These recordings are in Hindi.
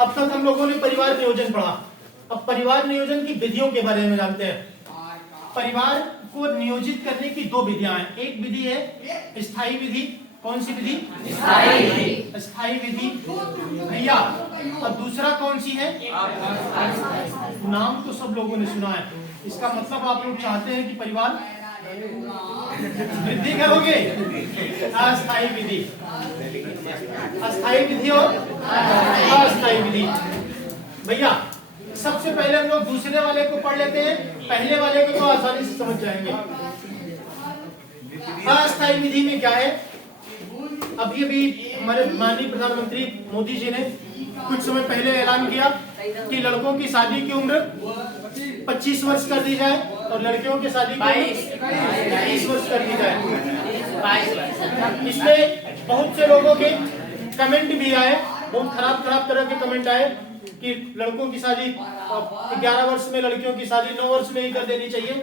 अब तक हम लोगों ने परिवार नियोजन पढ़ा। अब परिवार नियोजन की विधियों के बारे में जानते हैं। परिवार को नियोजित करने की दो विधियां हैं। एक विधि है स्थायी विधि। कौन सी विधि? स्थायी विधि भैया। और दूसरा कौन सी है? नाम तो सब लोगों ने सुना है। इसका मतलब आप लोग चाहते हैं कि परिवार वृद्धि करोगे। अस्थायी विधि, अस्थायी विधि और अस्थायी विधि। भैया सबसे पहले हम लोग दूसरे वाले को पढ़ लेते हैं, पहले वाले को तो आसानी से समझ जाएंगे। अस्थायी विधि में क्या है? अभी हमारे माननीय प्रधानमंत्री मोदी जी ने कुछ समय पहले ऐलान किया कि लड़कों की शादी की उम्र 25 वर्ष कर दी जाए और लड़कियों की शादी की उम्र 20 वर्ष कर दी जाए। इसमें बहुत से लोगों के कमेंट भी आए, बहुत खराब तरह के कमेंट आए कि लड़कों की शादी 11 वर्ष में, लड़कियों की शादी 9 वर्ष में ही कर देनी चाहिए।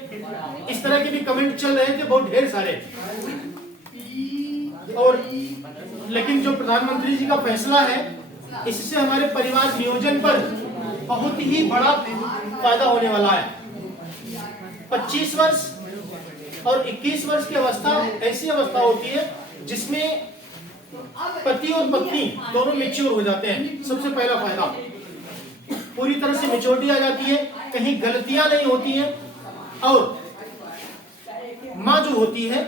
इस तरह के भी कमेंट चल रहे थे, बहुत ढेर सारे। और लेकिन जो प्रधानमंत्री जी का फैसला है, इससे हमारे परिवार नियोजन पर बहुत ही बड़ा फायदा होने वाला है। 25 वर्ष और 21 वर्ष की अवस्था ऐसी अवस्था होती है जिसमें पति और पत्नी दोनों मैच्योर हो जाते हैं। सबसे पहला फायदा, पूरी तरह से मैच्योरिटी आ जाती है, कहीं गलतियां नहीं होती हैं। और माँ जो होती है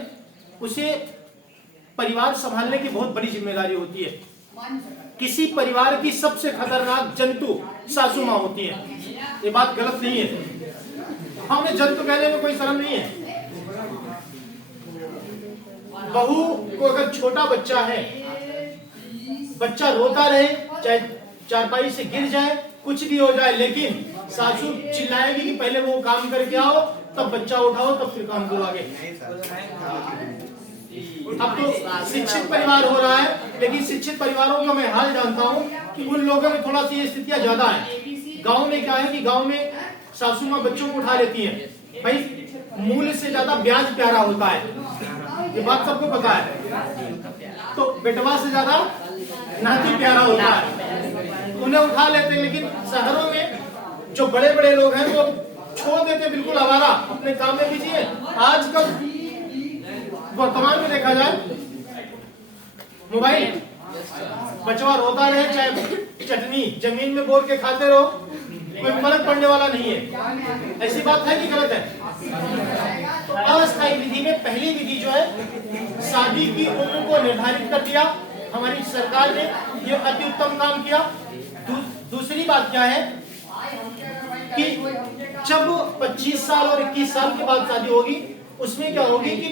उसे परिवार संभालने की बहुत बड़ी जिम्मेदारी होती है। किसी परिवार की सबसे खतरनाक जंतु सासू माँ होती है। ये बात गलत नहीं है, हमें जंतु कहने में कोई शर्म नहीं है। बहू को अगर छोटा बच्चा है, बच्चा रोता रहे, चाहे चारपाई से गिर जाए, कुछ भी हो जाए, लेकिन सासू चिल्लाएगी कि पहले वो काम करके आओ, तब बच्चा उठाओ, तब फिर काम करो आगे। अब तो शिक्षित परिवार हो रहा है, लेकिन शिक्षित परिवारों का मैं हाल जानता हूँ कि उन लोगों में थोड़ा सी ये स्थितियां ज्यादा है। गांव में क्या है कि गांव में सासू माँ बच्चों को उठा लेती है। भाई मूल्य से ज्यादा ब्याज प्यारा होता है, ये बात सबको पता है। तो बेटवा से ज्यादा नाती प्यारा होता है, उन्हें उठा लेते हैं। लेकिन शहरों में जो बड़े बड़े लोग हैं वो छोड़ देते बिल्कुल आवारा, अपने काम में बिजी है। आजकल वर्तमान में देखा जाए, मोबाइल, बचवा रोता रहे चाहे चटनी जमीन में बोर के खाते रहो, कोई फर्क पड़ने वाला नहीं है। ऐसी बात है कि गलत है? तो अस्थायी विधि में पहली विधि जो है, शादी की उम्र को निर्धारित कर दिया हमारी सरकार ने, ये अति उत्तम काम किया। दूसरी बात क्या है कि जब 25 साल और 21 साल के बाद शादी होगी, उसमें क्या होगी कि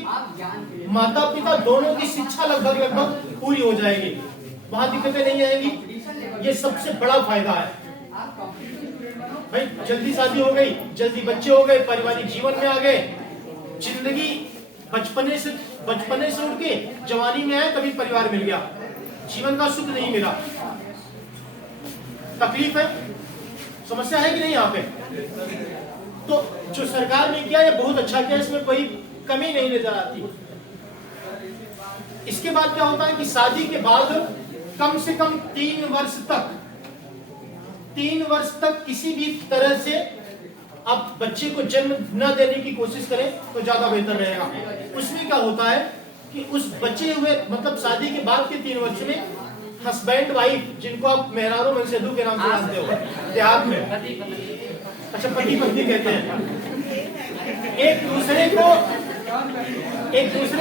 माता पिता दोनों की शिक्षा लगभग पूरी हो जाएगी, वहां दिक्कतें नहीं आएंगी। ये सबसे बड़ा फायदा है। भाई जल्दी शादी हो गई, जल्दी बच्चे हो गए, पारिवारिक जीवन में आ गए, जिंदगी बचपने से उठ के जवानी में आए तभी परिवार मिल गया, जीवन का सुख नहीं मिला। तकलीफ है, समस्या है कि नहीं यहाँ पे? तो जो सरकार ने किया ये बहुत अच्छा किया, इसमें कोई कमी नहीं नजर आती। इसके बाद क्या होता है कि शादी के बाद कम से कम 3 वर्ष तक किसी भी तरह से आप बच्चे को जन्म न देने की कोशिश करें तो ज्यादा बेहतर रहेगा। उसमें क्या होता है कि उस बचे हुए मतलब शादी के बाद के 3 वर्ष में हस्बैंड वाइफ, जिनको आप मेहरारू मनसेधु के नाम से जानते हो देहात में, अच्छा पति पत्नी कहते हैं, एक दूसरे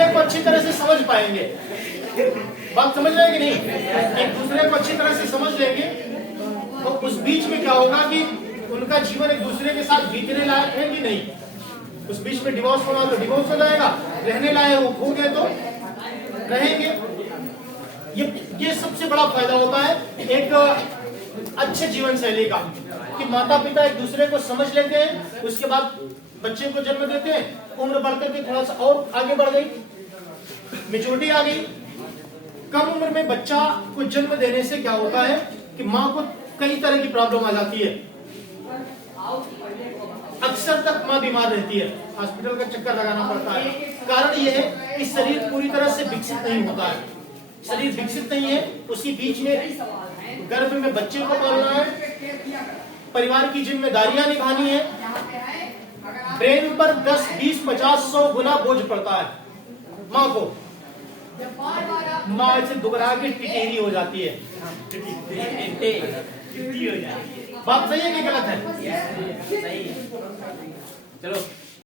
को अच्छी तरह से समझ पाएंगे। बात समझ रहे हैं कि नहीं? एक दूसरे को अच्छी तरह से समझ लेंगे तो उस बीच में क्या होगा कि उनका जीवन एक दूसरे के साथ बीतने लायक है कि नहीं। उस बीच में डिवोर्स होना तो डिवोर्स हो जाएगा, रहने लायक हो गए तो रहेंगे। ये सबसे बड़ा फायदा होता है एक अच्छे जीवन शैली का, कि माता पिता एक दूसरे को समझ लेते हैं, उसके बाद बच्चे को जन्म देते हैं, उम्र बढ़ते थे थोड़ा सा और आगे बढ़ गई, मैच्योरिटी आ गई। कम उम्र में बच्चा को जन्म देने से क्या होता है कि माँ को कई तरह की प्रॉब्लम आ जाती है। अक्सर तक माँ बीमार रहती है, हॉस्पिटल का चक्कर लगाना पड़ता है। कारण यह है कि शरीर पूरी तरह से विकसित नहीं होता है। शरीर विकसित नहीं है, उसी बीच में गर्भ में बच्चे को पालना है, परिवार की जिम्मेदारियां निभानी है, ब्रेन पर 10, 20, 50, 100 गुना बोझ पड़ता है माँ को। माँ ऐसे दुबरा के टिटेरी हो जाती है। बात सही है कि गलत है? सही है। चलो